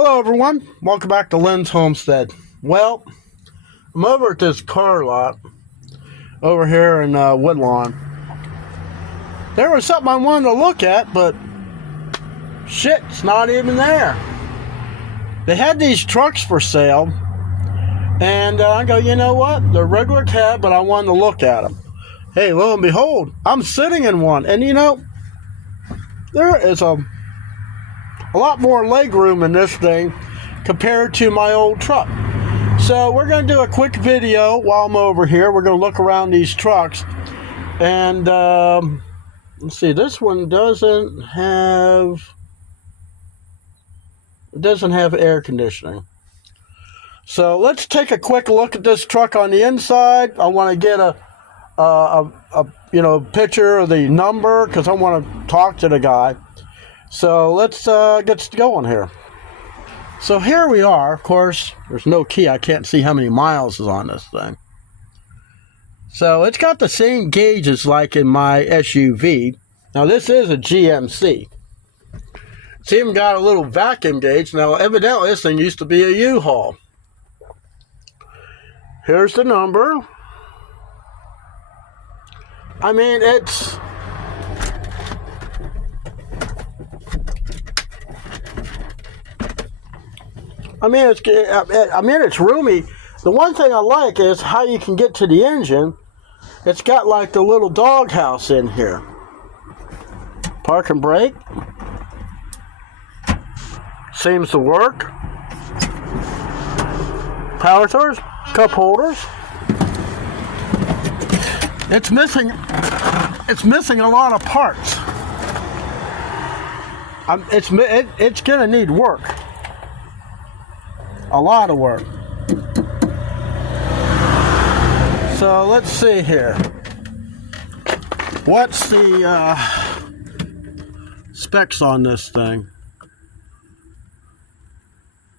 Hello everyone, welcome back to Lynn's Homestead. Well, I'm over at this car lot over here in Woodlawn. There was something I wanted to look at, but shit, it's not even there. They had these trucks for sale, and I go, you know what? They're regular cab, but I wanted to look at them. Hey, lo and behold, I'm sitting in one, and you know, there is a lot more leg room in this thing compared to my old truck. So we're going to do a quick video while I'm over here. We're going to look around these trucks, and let's see, this one doesn't have air conditioning. So let's take a quick look at this truck on the inside. I want to get a picture of the number because I want to talk to the guy. So let's get going here. So here we are. Of course, there's no key. I can't see how many miles is on this thing. So it's got the same gauges like in my SUV. Now this is a GMC. It's even got a little vacuum gauge. Now evidently this thing used to be a U-Haul. Here's the number. I mean, it's it's roomy. The one thing I like is how you can get to the engine. It's got like the little doghouse in here. Park and brake. Seems to work. Power source, cup holders. It's missing a lot of parts. It's gonna need work. A lot of work. So let's see here. What's the specs on this thing?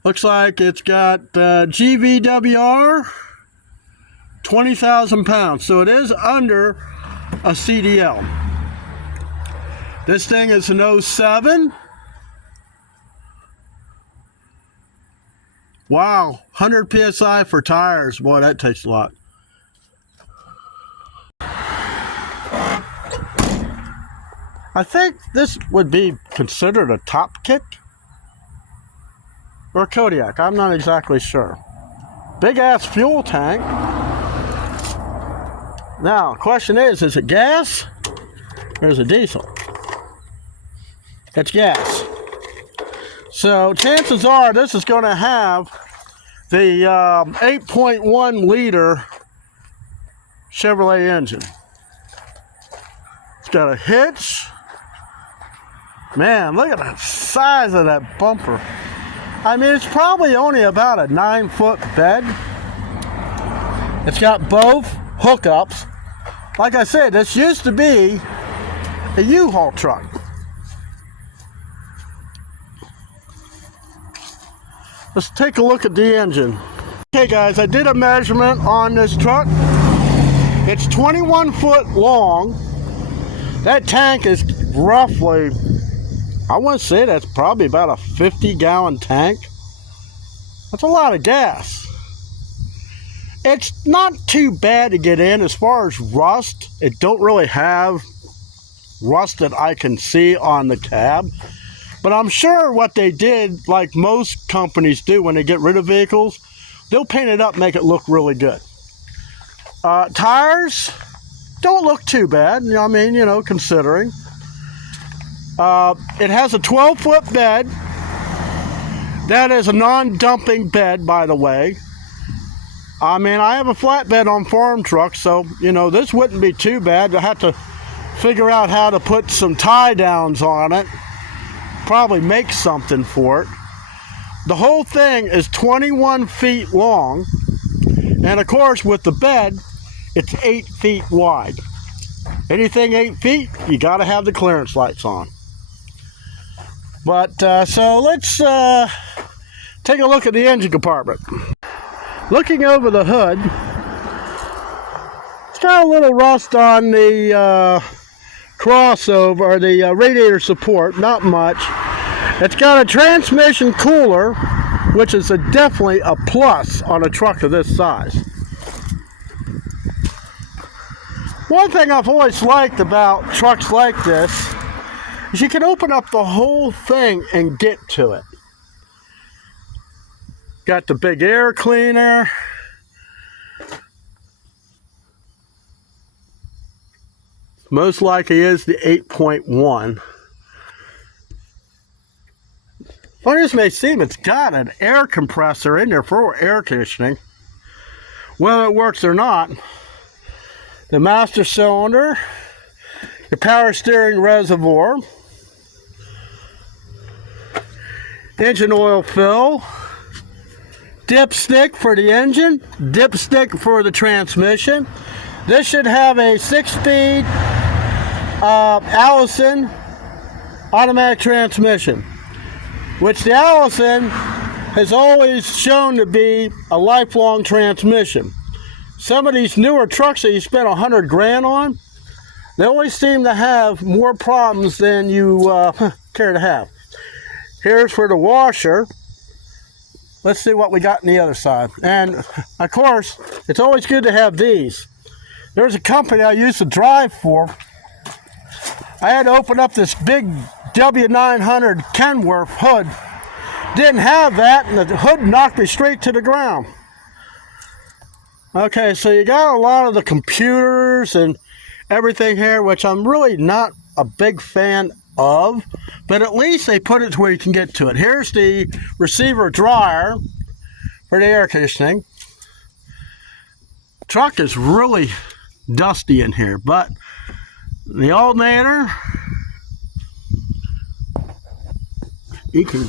Looks like it's got GVWR, 20,000 pounds. So it is under a CDL. This thing is an 07. Wow, 100 PSI for tires. Boy, that takes a lot. I think this would be considered a top kick or a Kodiak. I'm not exactly sure. Big ass fuel tank. Now, question is it gas or is it diesel? It's gas. So chances are this is going to have the 8.1 liter Chevrolet engine. It's got a hitch. Man, look at the size of that bumper. I mean, it's probably only about a 9-foot bed. It's got both hookups. Like I said, this used to be a U-Haul truck. Let's take a look at the engine. Okay guys, I did a measurement on this truck. It's 21 foot long. That tank is roughly, I want to say that's probably about a 50-gallon tank. That's a lot of gas. It's not too bad to get in as far as rust. It don't really have rust that I can see on the cab. But I'm sure what they did, like most companies do when they get rid of vehicles, they'll paint it up, make it look really good. Tires don't look too bad, considering. It has a 12-foot bed. That is a non-dumping bed, by the way. I mean, I have a flatbed on farm trucks, so, this wouldn't be too bad. I have to figure out how to put some tie downs on it. Probably make something for it. The whole thing is 21 feet long, and of course with the bed it's 8 feet wide. Anything 8 feet, you got to have the clearance lights on. But so let's take a look at the engine compartment. Looking over the hood, it's got a little rust on the crossover, or the radiator support, not much. It's got a transmission cooler, which is definitely a plus on a truck of this size. One thing I've always liked about trucks like this is you can open up the whole thing and get to it. Got the big air cleaner. Most likely is the 8.1. Funny as may seem, it's got an air compressor in there for air conditioning. Whether it works or not, the master cylinder, the power steering reservoir, engine oil fill, dipstick for the engine, dipstick for the transmission. This should have a 6-speed Allison automatic transmission, which the Allison has always shown to be a lifelong transmission. Some of these newer trucks that you spend $100,000 on, they always seem to have more problems than you care to have. Here's for the washer. Let's see what we got on the other side. And of course, it's always good to have these. There's a company I used to drive for. I had to open up this big W900 Kenworth hood. Didn't have that, and the hood knocked me straight to the ground. Okay, so you got a lot of the computers and everything here, which I'm really not a big fan of, but at least they put it to where you can get to it. Here's the receiver dryer for the air conditioning. Truck is really dusty in here, but the alternator, you can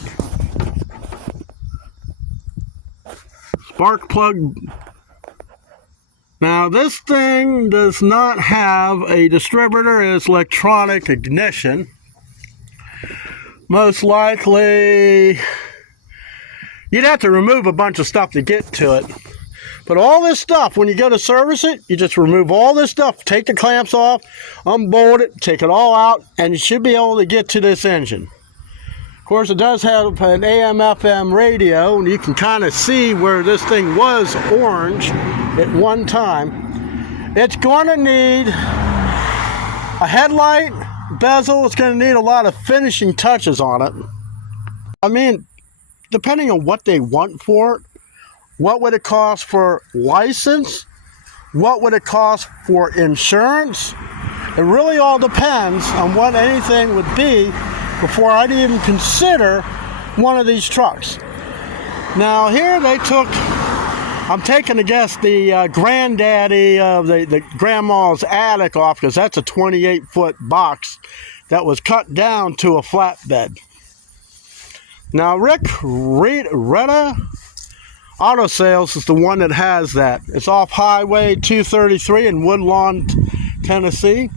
spark plug. Now this thing does not have a distributor. It's electronic ignition. Most likely you'd have to remove a bunch of stuff to get to it. But all this stuff, when you go to service it, you just remove all this stuff, take the clamps off, unbolt it, take it all out, and you should be able to get to this engine. Of course, it does have an AM/FM radio, and you can kind of see where this thing was orange at one time. It's going to need a headlight bezel. It's going to need a lot of finishing touches on it. I mean, depending on what they want for it, what would it cost for license? What would it cost for insurance? It really all depends on what anything would be before I'd even consider one of these trucks. Now here they took, I'm taking a guess, the granddaddy of the grandma's attic off, because that's a 28-foot box that was cut down to a flatbed. Now Rick Retta Auto Sales is the one that has that. It's off Highway 233 in Woodlawn, Tennessee.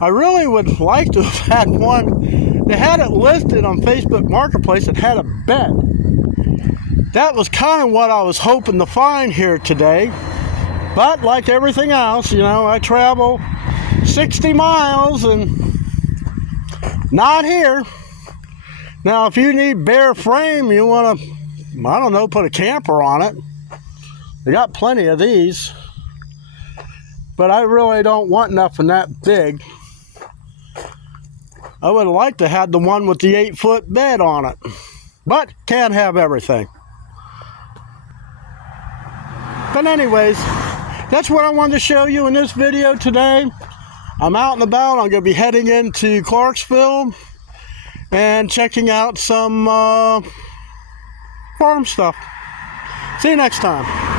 I really would like to have had one. They had it listed on Facebook Marketplace. It had a bed. That was kind of what I was hoping to find here today. But like everything else, you know, I travel 60 miles and not here. Now, if you need bare frame, you want to, I don't know, put a camper on it. They got plenty of these. But I really don't want nothing that big. I would have liked to have the one with the 8-foot bed on it. But can't have everything. But anyways, that's what I wanted to show you in this video today. I'm out and about. I'm going to be heading into Clarksville and checking out some farm stuff. See you next time.